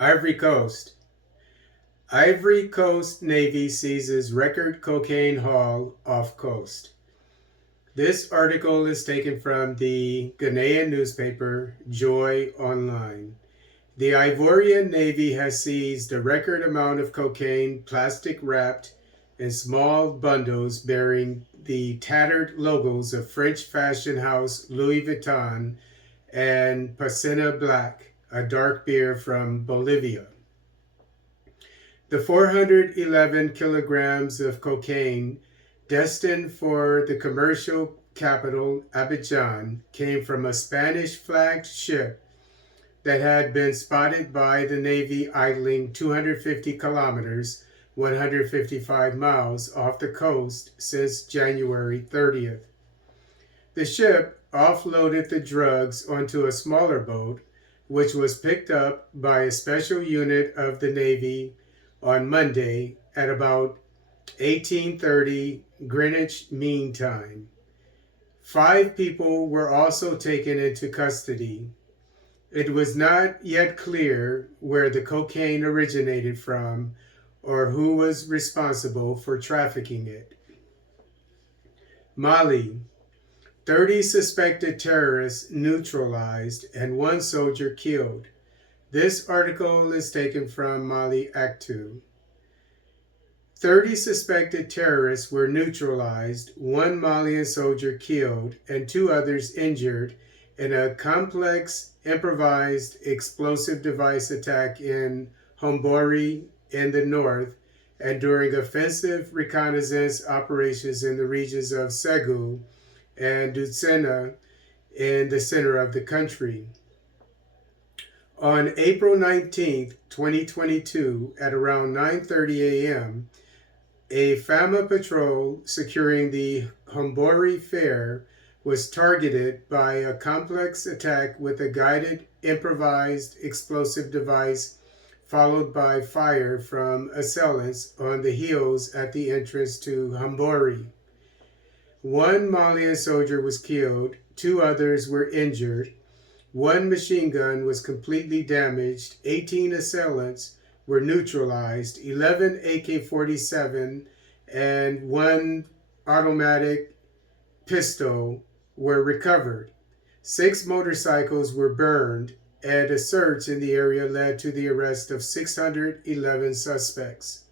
Ivory Coast. Ivory Coast Navy seizes record cocaine haul off coast. This article is taken from the Ghanaian newspaper Joy Online. The Ivorian Navy has seized a record amount of cocaine plastic wrapped in small bundles bearing the tattered logos of French fashion house Louis Vuitton and Pasina Black, a dark beer from Bolivia. The 411 kilograms of cocaine destined for the commercial capital Abidjan came from a Spanish-flagged ship that had been spotted by the Navy idling 250 kilometers, 155 miles off the coast since January 30th. The ship offloaded the drugs onto a smaller boat, which was picked up by a special unit of the Navy on Monday at about 1830 Greenwich Mean Time. 5 people were also taken into custody. It was not yet clear where the cocaine originated from or who was responsible for trafficking it. Mali. 30 suspected terrorists neutralized and 1 soldier killed. This article is taken from Mali Actu. 30 suspected terrorists were neutralized, 1 Malian soldier killed, and 2 others injured in a complex improvised explosive device attack in Hombori in the north and during offensive reconnaissance operations in the regions of Segu and Dutsena in the center of the country. On April 19, 2022, at around 9:30 a.m., a FAMA patrol securing the Hombori Fair was targeted by a complex attack with a guided improvised explosive device followed by fire from assailants on the hills at the entrance to Hombori. 1 Malian soldier was killed, 2 others were injured. 1 machine gun was completely damaged, 18 assailants were neutralized, 11 AK-47 and 1 automatic pistol were recovered. 6 motorcycles were burned, and a search in the area led to the arrest of 611 suspects.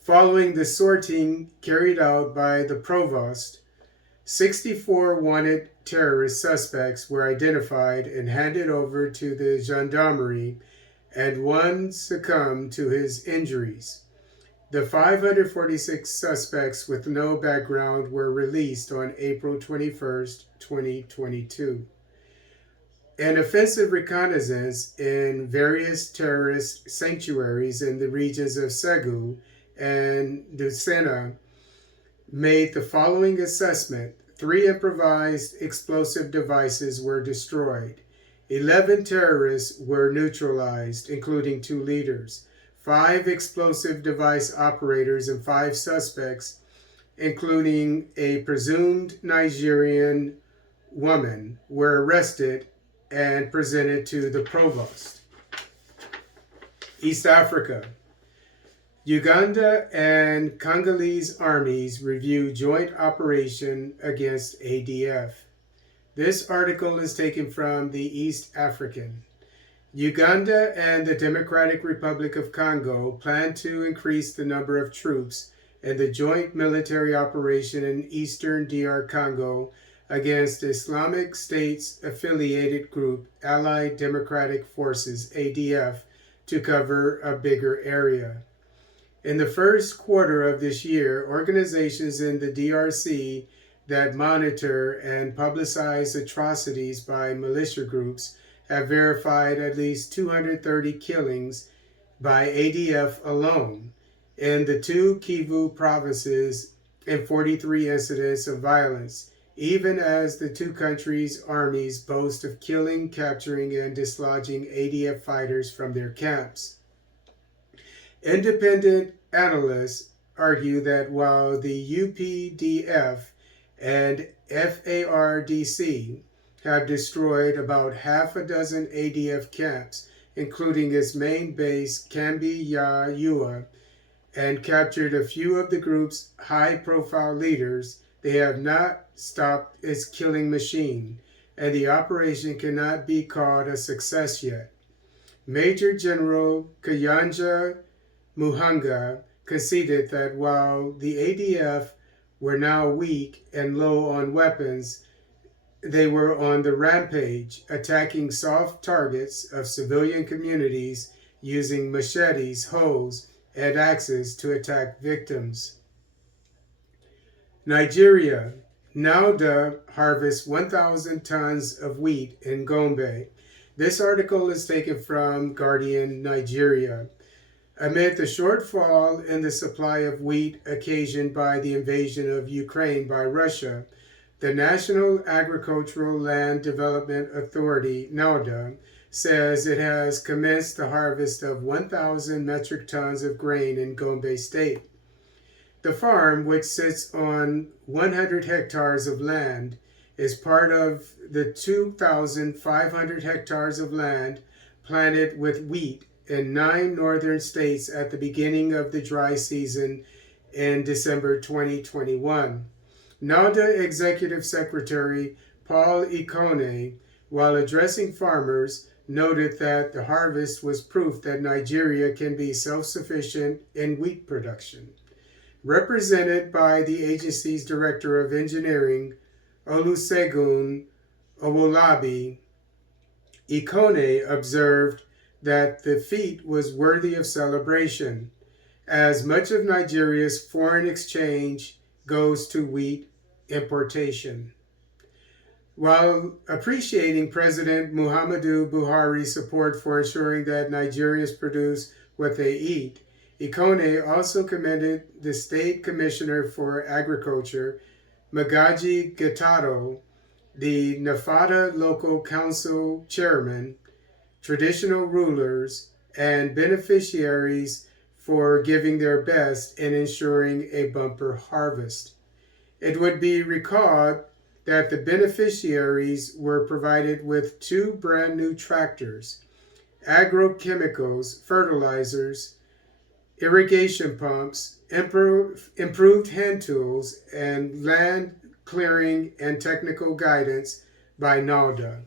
Following the sorting carried out by the provost, 64 wanted terrorist suspects were identified and handed over to the gendarmerie, and 1 succumbed to his injuries. The 546 suspects with no background were released on April 21, 2022. An offensive reconnaissance in various terrorist sanctuaries in the regions of Segu and Dutsena made the following assessment. 3 improvised explosive devices were destroyed. 11 terrorists were neutralized, including 2 leaders. 5 explosive device operators and 5 suspects, including a presumed Nigerian woman, were arrested and presented to the provost. East Africa. Uganda and Congolese armies review joint operation against ADF. This article is taken from the East African. Uganda and the Democratic Republic of Congo plan to increase the number of troops in the joint military operation in eastern DR Congo against Islamic State's affiliated group Allied Democratic Forces, ADF, to cover a bigger area. In the first quarter of this year, organizations in the DRC that monitor and publicize atrocities by militia groups have verified at least 230 killings by ADF alone in the 2 Kivu provinces and 43 incidents of violence, even as the 2 countries' armies boast of killing, capturing, and dislodging ADF fighters from their camps. Independent analysts argue that while the UPDF and FARDC have destroyed about half a dozen ADF camps including its main base, Kambi-Ya-Yua, and captured a few of the group's high-profile leaders, they have not stopped its killing machine, and the operation cannot be called a success yet. Major General Kayanja Muhanga conceded that while the ADF were now weak and low on weapons, they were on the rampage, attacking soft targets of civilian communities using machetes, hoes, and axes to attack victims. Nigeria. NALDA harvests 1,000 tons of wheat in Gombe. This article is taken from Guardian Nigeria. Amid the shortfall in the supply of wheat occasioned by the invasion of Ukraine by Russia, the National Agricultural Land Development Authority, NALDA, says it has commenced the harvest of 1,000 metric tons of grain in Gombe State. The farm, which sits on 100 hectares of land, is part of the 2,500 hectares of land planted with wheat in 9 northern states at the beginning of the dry season in December 2021. NALDA Executive Secretary Paul Ikone, while addressing farmers, noted that the harvest was proof that Nigeria can be self-sufficient in wheat production. Represented by the agency's Director of Engineering, Olusegun Owolabi, Ikone observed that the feat was worthy of celebration, as much of Nigeria's foreign exchange goes to wheat importation. While appreciating President Muhammadu Buhari's support for ensuring that Nigerians produce what they eat, Ikone also commended the State Commissioner for Agriculture, Magaji Gitado, the Nafada Local Council Chairman, traditional rulers, and beneficiaries for giving their best in ensuring a bumper harvest. It would be recalled that the beneficiaries were provided with 2 brand new tractors, agrochemicals, fertilizers, irrigation pumps, improved hand tools, and land clearing and technical guidance by NALDA.